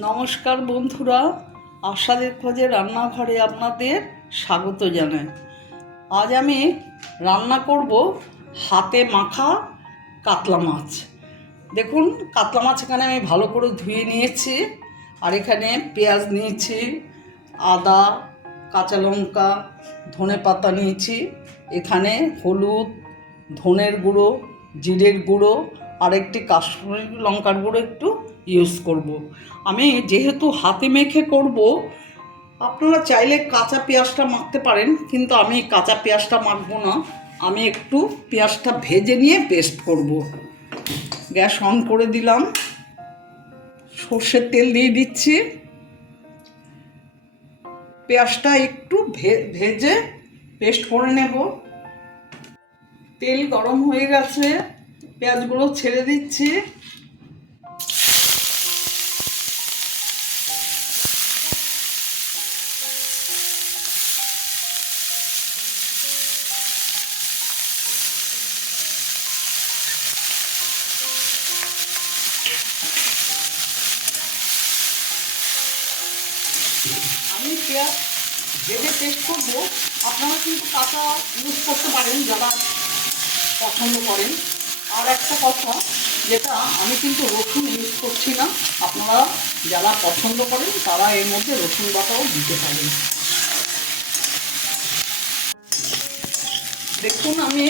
নমস্কার বন্ধুরা, আশাদের খোঁজে রান্নাঘরে আপনাদের স্বাগত জানাই। আজ আমি রান্না করব হাতে মাখা কাতলা মাছ। দেখুন, কাতলা মাছ এখানে আমি ভালো করে ধুয়ে নিয়েছি, আর এখানে পেঁয়াজ নিয়েছি, আদা, কাঁচা লঙ্কা, ধনে পাতা নিয়েছি, এখানে হলুদ, ধনের গুঁড়ো, জিরের গুঁড়ো, আর একটি কাশ্মীরি লঙ্কার গুঁড়ো একটু ইউজ করব। আমি যেহেতু হাতে মেখে করব, আপনারা চাইলে কাঁচা পেঁয়াজটা মাখতে পারেন, কিন্তু আমি কাঁচা পেঁয়াজটা মাখবো না। আমি একটু পেঁয়াজটা ভেজে নিয়ে পেস্ট করব। গ্যাস অন করে দিলাম। সর্ষের তেল দিয়ে দিচ্ছি। পেঁয়াজটা একটু ভেজে পেস্ট করে নেব। তেল গরম হয়ে গেছে। পেঁয়াজগুলো ছেড়ে দিচ্ছি। পেঁয়াজ ভেজে করব। আপনারা কিন্তু কাঁচা ইউজ করতে পারেন, যারা পছন্দ করেন। আর একটা কথা, যেটা আমি কিন্তু রসুন ইউজ করছি না, আপনারা যারা পছন্দ করেন, তারা এর মধ্যে রসুন বাটাও দিতে পারেন। দেখুন, আমি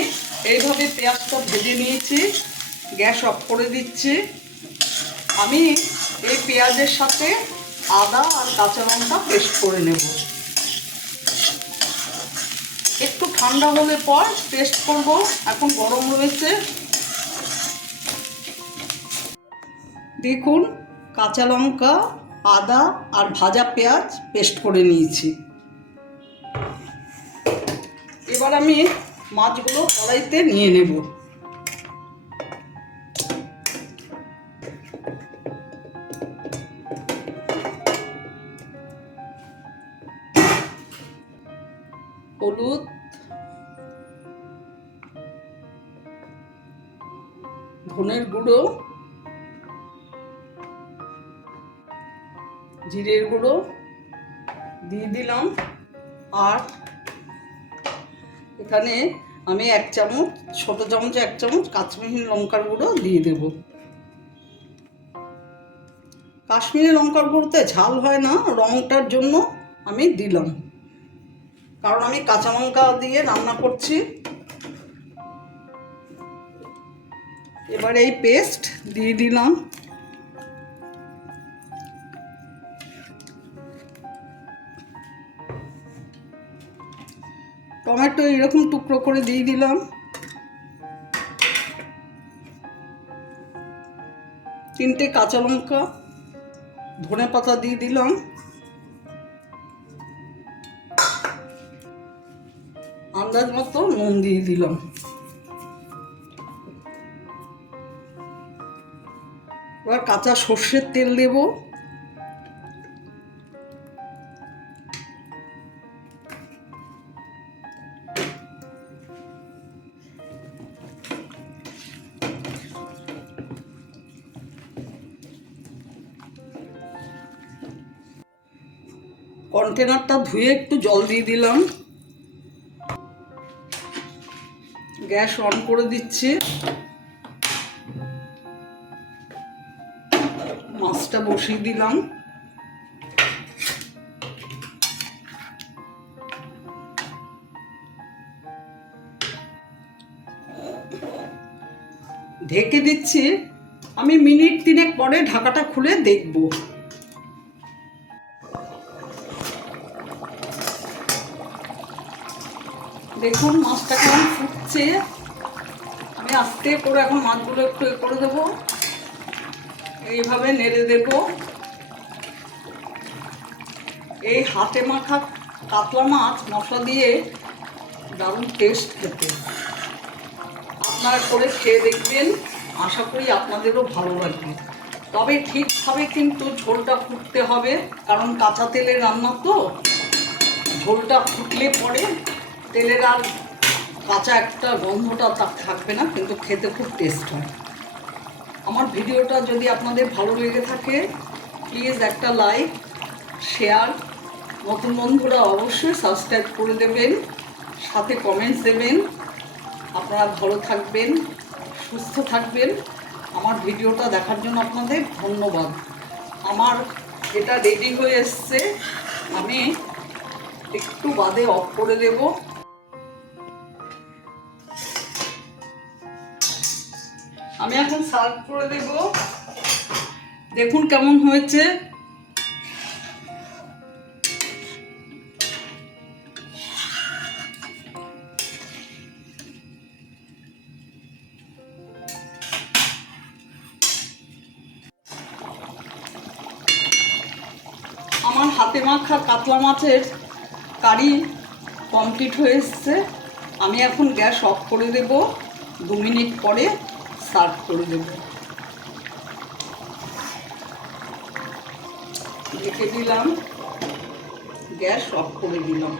এইভাবে পেঁয়াজটা ভেজে নিয়েছি, গ্যাস অফ করে দিচ্ছি। আমি এই পেঁয়াজের সাথে আদা আর কাঁচা লঙ্কা পেস্ট করে নেব। একটু ঠান্ডা হলে পর পেস্ট করব। এখন গরম রয়েছে দেখুন, কাঁচা লঙ্কা, আদা আর ভাজা পেঁয়াজ পেস্ট করে নিয়েছি। এবার আমি মাছগুলো কড়াইতে নিয়ে নেব। হলুদ, ধনের গুঁড়ো, জিরের গুঁড়ো দিয়ে দিলাম। আর এখানে আমি এক চামচ, ছোট চামচ এক চামচ কাশ্মীরি লঙ্কার গুঁড়ো দিয়ে দেব। কাশ্মীরি লঙ্কার গুঁড়োতে ঝাল হয় না রঙটার জন্য আমি দিলাম। কারণ আমি কাঁচা লঙ্কা দিয়ে রান্না করছি। এবার এই পেস্ট দিয়ে দিলাম। টমেটো এরকম টুকরো করে দিয়ে দিলাম। তিনটে কাঁচা লঙ্কা, ধনে পাতা দিয়ে দিলাম। আন্দাজ মতো নুন দিয়ে দিলাম। এবার কাঁচা সর্ষের তেল দেব। কন্টেনারটা ধুয়ে একটু জল দিয়ে দিলাম। গ্যাস অন করে দিচ্ছি। মাছটা বসিয়ে দিলাম। ঢেকে দিচ্ছি। আমি মিনিট তিনেক পরে ঢাকাটা খুলে দেখব। দেখুন, মাছটা কেমন ফুটছে। আমি আস্তে করে এখন মাছগুলো একটু এ করে দেবো। এইভাবে নেড়ে দেব। এই হাতে মাখা কাতলা মাছ মশলা দিয়ে দারুণ টেস্ট খেতে। আপনারা করে খেয়ে দেখবেন। আশা করি আপনাদেরও ভালো লাগবে। তবে ঠিকভাবে কিন্তু ঝোলটা ফুটতে হবে, কারণ কাঁচা তেলে রান্না তো। ঝোলটা ফুটলে পরে তেলের আর কাঁচা একটা গন্ধটা তা- থাকবে না, কিন্তু খেতে খুব টেস্ট হয়। আমার ভিডিওটা যদি আপনাদের ভালো লেগে থাকে প্লিজ একটা লাইক শেয়ার নতুন বন্ধুরা অবশ্যই সাবস্ক্রাইব করে দেবেন, সাথে কমেন্টস দেবেন। আপনারা ভালো থাকবেন, সুস্থ থাকবেন। আমার ভিডিওটা দেখার জন্য আপনাদের ধন্যবাদ। আমার এটা রেডি হয়ে এসছে, আমি একটু বাদে অফ করে দেব। আমি এখন সার্ভ করে দেব। দেখুন কেমন হয়েছে। আমার হাতে মাখা কাতলা মাছের কারি কমপ্লিট হয়ে এসছে। আমি এখন গ্যাস অফ করে দেব দু মিনিট পরে। সার্ভ করে দেব। রেখে দিলাম গ্যাস অফ করে দিলাম।